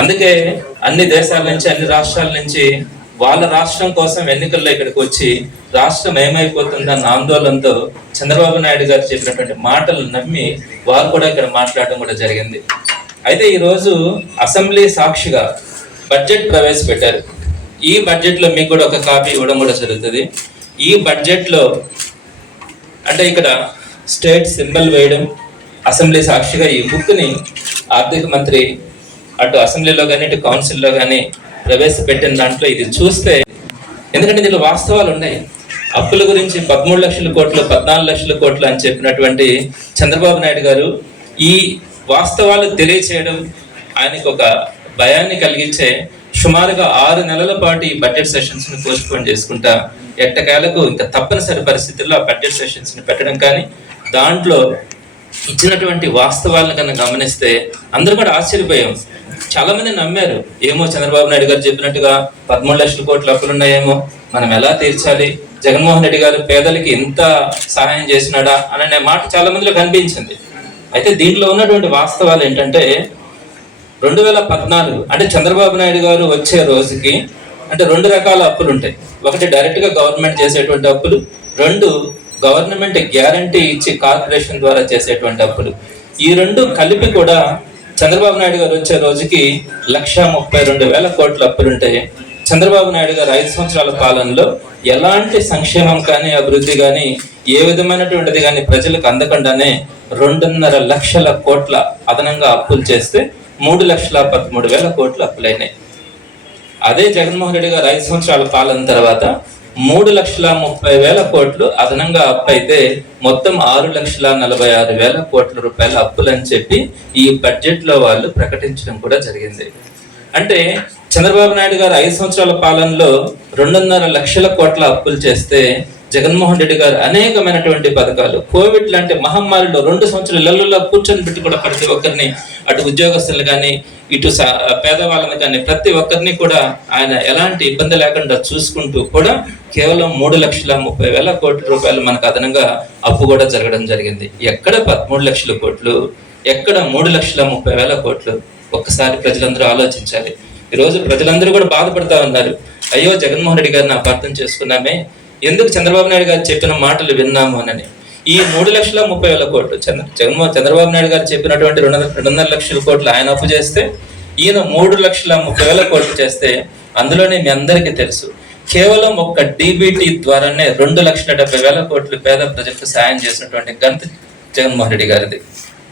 అందుకే అన్ని దేశాల నుంచి అన్ని రాష్ట్రాల నుంచి వాళ్ళ రాష్ట్రం కోసం ఎన్నికల్లో ఇక్కడికి వచ్చి రాష్ట్రం ఏమైపోతుందన్న ఆందోళనతో చంద్రబాబు నాయుడు గారు చెప్పినటువంటి మాటలు నమ్మి వారు కూడా ఇక్కడ మాట్లాడడం కూడా జరిగింది. అయితే ఈరోజు అసెంబ్లీ సాక్షిగా బడ్జెట్ ప్రవేశపెట్టారు. ఈ బడ్జెట్లో మీకు కూడా ఒక కాపీ ఇవ్వడం కూడా జరుగుతుంది. ఈ బడ్జెట్లో అంటే ఇక్కడ స్టేట్ సింబల్ వేయడం అసెంబ్లీ సాక్షిగా ఈ బుక్ని ఆర్థిక మంత్రి అటు అసెంబ్లీలో కానీ ఇటు కౌన్సిల్లో కానీ ప్రవేశపెట్టిన దాంట్లో ఇది చూస్తే ఎందుకంటే దీనిలో వాస్తవాలు ఉన్నాయి. అప్పుల గురించి పదమూడు లక్షల కోట్లు పద్నాలుగు లక్షల కోట్లు అని చెప్పినటువంటి చంద్రబాబు నాయుడు గారు ఈ వాస్తవాలు తెలియచేయడం ఆయనకు ఒక భయాన్ని కలిగించే సుమారుగా ఆరు నెలల పాటు ఈ బడ్జెట్ సెషన్స్ని పోస్ట్పోన్ చేసుకుంటా ఎట్టకేలకు ఇంకా తప్పనిసరి పరిస్థితుల్లో ఆ బడ్జెట్ సెషన్స్ని పెట్టడం కానీ దాంట్లో ఇచ్చినటువంటి వాస్తవాలను కన్నా గమనిస్తే అందరూ కూడా ఆశ్చర్యపోయాం. చాలా మంది నమ్మారు. ఏమో చంద్రబాబు నాయుడు గారు చెప్పినట్టుగా పదమూడు లక్షల కోట్లు అప్పులు ఉన్నాయేమో మనం ఎలా తీర్చాలి? జగన్మోహన్ రెడ్డి గారు పేదలకి ఎంత సహాయం చేసినాడా అనే మాట చాలా మందిలో కనిపించింది. అయితే దీంట్లో ఉన్నటువంటి వాస్తవాలు ఏంటంటే రెండు వేల పద్నాలుగు అంటే చంద్రబాబు నాయుడు గారు వచ్చే రోజుకి అంటే రెండు రకాల అప్పులు ఉంటాయి. ఒకటి డైరెక్ట్గా గవర్నమెంట్ చేసేటువంటి అప్పులు రెండు గవర్నమెంట్ గ్యారంటీ ఇచ్చి కార్పొరేషన్ ద్వారా చేసేటువంటి అప్పులు. ఈ రెండు కలిపి కూడా చంద్రబాబు నాయుడు గారు వచ్చే రోజుకి లక్ష ముప్పై రెండు వేల కోట్ల అప్పులుంటాయి చంద్రబాబు నాయుడు గారు ఐదు సంవత్సరాల కాలంలో ఎలాంటి సంక్షేమం కానీ అభివృద్ధి కానీ ఏ విధమైనటువంటిది కానీ ప్రజలకు అందకుండానే రెండున్నర లక్షల కోట్ల అదనంగా అప్పులు చేస్తే మూడు లక్షల పదమూడు వేల కోట్లు అప్పులైనాయి. అదే జగన్మోహన్ రెడ్డి గారు ఐదు సంవత్సరాల పాలన తర్వాత మూడు లక్షల ముప్పై వేల కోట్లు అదనంగా అప్పు అయితే మొత్తం ఆరు లక్షల నలభై ఆరు వేల కోట్ల రూపాయల అప్పులు అని చెప్పి ఈ బడ్జెట్లో వాళ్ళు ప్రకటించడం కూడా జరిగింది. అంటే చంద్రబాబు నాయుడు గారు ఐదు సంవత్సరాల పాలనలో రెండున్నర లక్షల కోట్ల అప్పులు చేస్తే జగన్మోహన్ రెడ్డి గారు అనేకమైనటువంటి పథకాలు. కోవిడ్ లాంటి మహమ్మారిలో రెండు సంవత్సరాల కూర్చొని పెట్టి కూడా ప్రతి ఒక్కరిని అటు ఉద్యోగస్తులు కానీ ఇటు సా- పేదవాళ్ళని కానీ ప్రతి ఒక్కరిని కూడా ఆయన ఎలాంటి ఇబ్బంది లేకుండా చూసుకుంటూ కూడా కేవలం మూడు లక్షల ముప్పై వేల కోట్ల రూపాయలు మనకు అదనంగా అప్పు కూడా జరగడం జరిగింది. ఎక్కడ పదమూడు లక్షల కోట్లు ఎక్కడ మూడు లక్షల ముప్పై వేల కోట్లు? ఒక్కసారి ప్రజలందరూ ఆలోచించాలి. ఈ రోజు ప్రజలందరూ కూడా బాధపడతా ఉన్నారు. అయ్యో జగన్మోహన్ రెడ్డి గారిని అపార్థం చేసుకున్నామే. ఎందుకు చంద్రబాబు నాయుడు గారు చెప్పిన మాటలు విన్నాము అని ఈ మూడు లక్షల ముప్పై వేల కోట్లు చంద్ర జగన్మోహన్ చంద్రబాబు నాయుడు గారు చెప్పినటువంటి రెండు వందల రెండున్నర లక్షల కోట్లు ఆయన అప్పు చేస్తే ఈయన మూడు లక్షల ముప్పై వేల కోట్లు చేస్తే అందులోనే మీ అందరికీ తెలుసు. కేవలం ఒక్క డీబీటీ ద్వారానే రెండు లక్షల డెబ్బై వేల కోట్లు పేద ప్రజలకు సాయం చేసినటువంటి ఘనత జగన్మోహన్ రెడ్డి గారిది.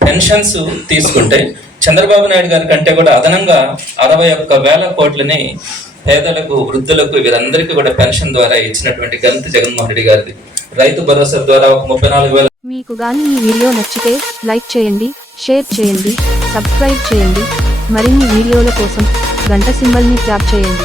పెన్షన్స్ తీసుకుంటే చంద్రబాబు నాయుడు గారి కంటే కూడా అదనంగా అరవై ఒక్క వేల కోట్లని పేదలకు వృద్ధులకు వీరందరికీ కూడా పెన్షన్ ద్వారా ఇచ్చినటువంటి ఘనత జగన్మోహన్ రెడ్డి గారిది. రైతు భరోసా ద్వారా ఒక ముప్పై నాలుగు వేల మీకు గాని ఈ వీడియో నచ్చితే లైక్ చేయండి షేర్ చేయండి సబ్స్క్రైబ్ చేయండి. మరిన్ని వీడియోల కోసం గంట సింబల్ని ట్యాప్ చేయండి.